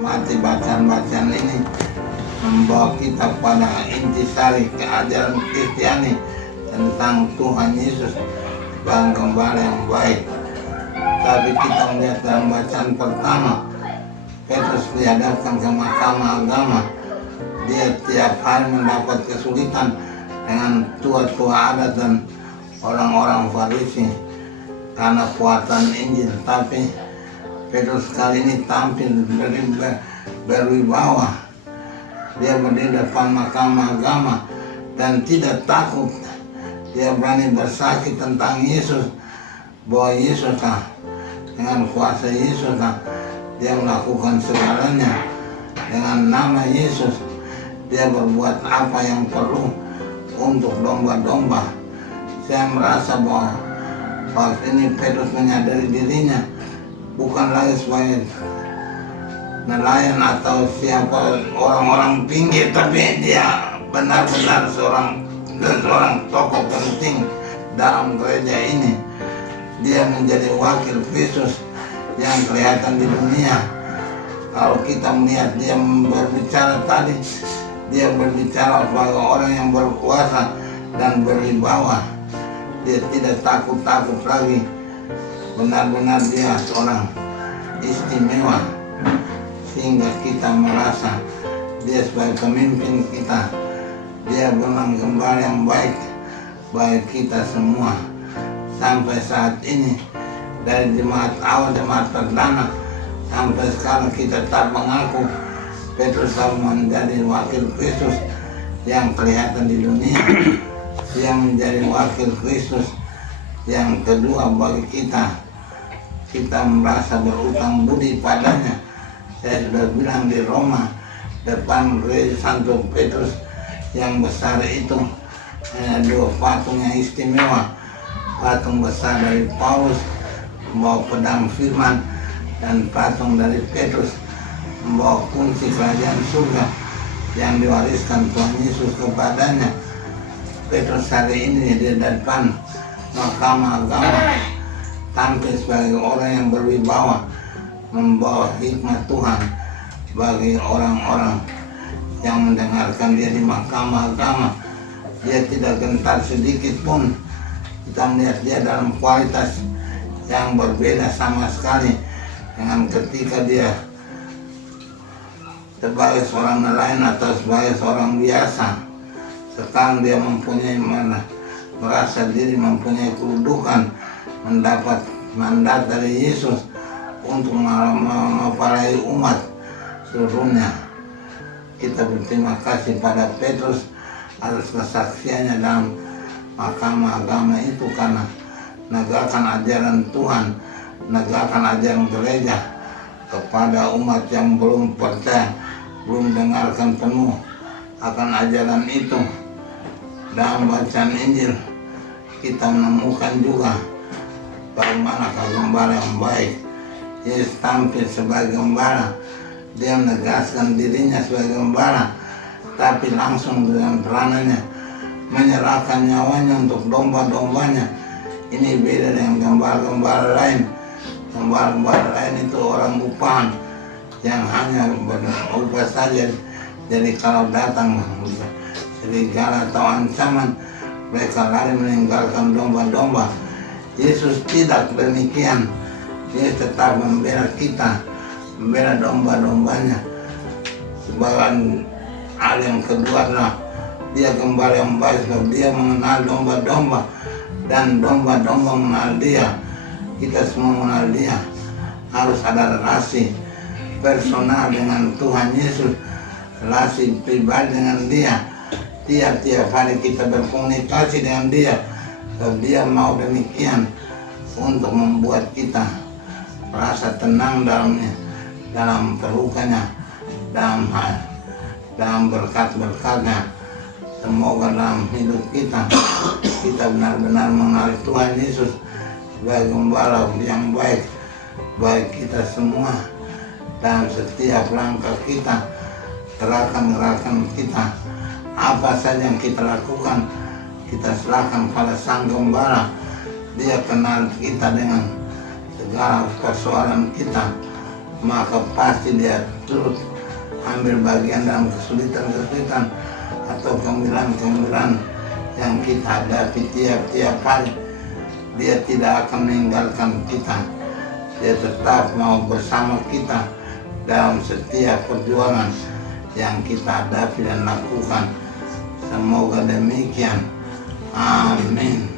mati bacaan-bacaan ini membawa kita pada intisari keajaran Kristiani tentang Tuhan Yesus sebagai gembala yang baik. Tapi kita melihat dalam bacaan pertama, Petrus dihadapkan ke mahkamah agama. Dia tiap hari mendapat kesulitan dengan tua-tua adat dan orang-orang Farisi karena kuatan Injil. Tapi Petrus kali ini tampil berwibawa. Dia berdiri depan mahkamah agama dan tidak takut. Dia berani bersaksi tentang Yesus, bahwa Yesus dengan kuasa Yesus dia melakukan segalanya. Dengan nama Yesus dia berbuat apa yang perlu untuk domba-domba. Saya merasa bahwa saat ini Petrus menyadari dirinya bukan lagi sebagai nelayan atau siapa orang-orang pinggir, tapi dia benar-benar seorang tokoh penting dalam gereja ini. Dia menjadi wakil Kristus yang kelihatan di dunia. Kalau kita melihat dia berbicara tadi, dia berbicara sebagai orang yang berkuasa dan berwibawa. Dia tidak takut-takut lagi. Benar-benar dia seorang istimewa, sehingga kita merasa dia sebagai pemimpin kita. Dia memang gembala yang baik bagi kita semua. Sampai saat ini, dari jemaat awal, jemaat perdana, sampai sekarang kita tak mengaku Petrus menjadi wakil Kristus yang kelihatan di dunia, yang menjadi wakil Kristus yang kedua bagi kita. Kita merasa berutang budi padanya. Saya sudah bilang di Roma, depan gereja Santo Petrus yang besar itu hanya dua patung yang istimewa. Patung besar dari Paulus membawa pedang firman, dan patung dari Petrus membawa kunci kerajaan surga yang diwariskan Tuhan Yesus kepadanya. Petrus hari ini di depan mahkamah agama tampil sebagai orang yang berwibawa, membawa hikmat Tuhan bagi orang-orang yang mendengarkan dia di mahkamah agama. Dia tidak gentar sedikit pun. Kita melihat dia dalam kualitas yang berbeda sama sekali dengan ketika dia sebagai seorang nelayan atau sebagai seorang biasa. Sekarang dia mempunyai merasa diri mempunyai kedudukan, mendapat mandat dari Yesus untuk mengepalai umat seluruhnya. Kita berterima kasih pada Petrus atas kesaksiannya dalam mahkamah agama itu, karena menegakkan ajaran Tuhan, menegakkan ajaran gereja kepada umat yang belum percaya, belum dengarkan penuh akan ajaran itu. Dalam bacaan Injil kita menemukan juga bagaimana gembala yang baik. Yesus tampil sebagai gembala. Dia menegaskan dirinya sebagai gembala, tapi langsung dengan peranannya menyerahkan nyawanya untuk domba-dombanya. Ini beda dengan gembala-gembala lain. Gembala-gembala lain itu orang upahan yang hanya berupah saja. Jadi kalau datang serigala atau ancaman, mereka lari meninggalkan domba-domba. Yesus tidak demikian. Dia tetap membela kita, membela domba-dombanya. Sebagai hal yang kedua adalah dia gembala yang baik, sebab dia mengenal domba-domba dan domba-domba mengenal dia. Kita semua mengenal dia. Harus ada relasi personal dengan Tuhan Yesus, relasi pribadi dengan dia. Tiap-tiap hari kita berkomunikasi dengan dia, sebab dia mau demikian untuk membuat kita merasa tenang dalam perlukannya, dalam berkat-berkatnya. Semoga dalam hidup kita benar-benar mengenal Tuhan Yesus sebagai gembala yang baik bagi kita semua. Dalam setiap langkah kita, gerakan-gerakan kita, apa saja yang kita lakukan, kita serahkan pada Sang Gembala. Dia kenal kita dengan segala persoalan kita, maka pasti dia turut ambil bagian dalam kesulitan-kesulitan atau kemilan-kemilan yang kita hadapi tiap-tiap hari. Dia tidak akan meninggalkan kita. Dia tetap mau bersama kita dalam setiap perjuangan yang kita hadapi dan lakukan. Semoga demikian. Amin.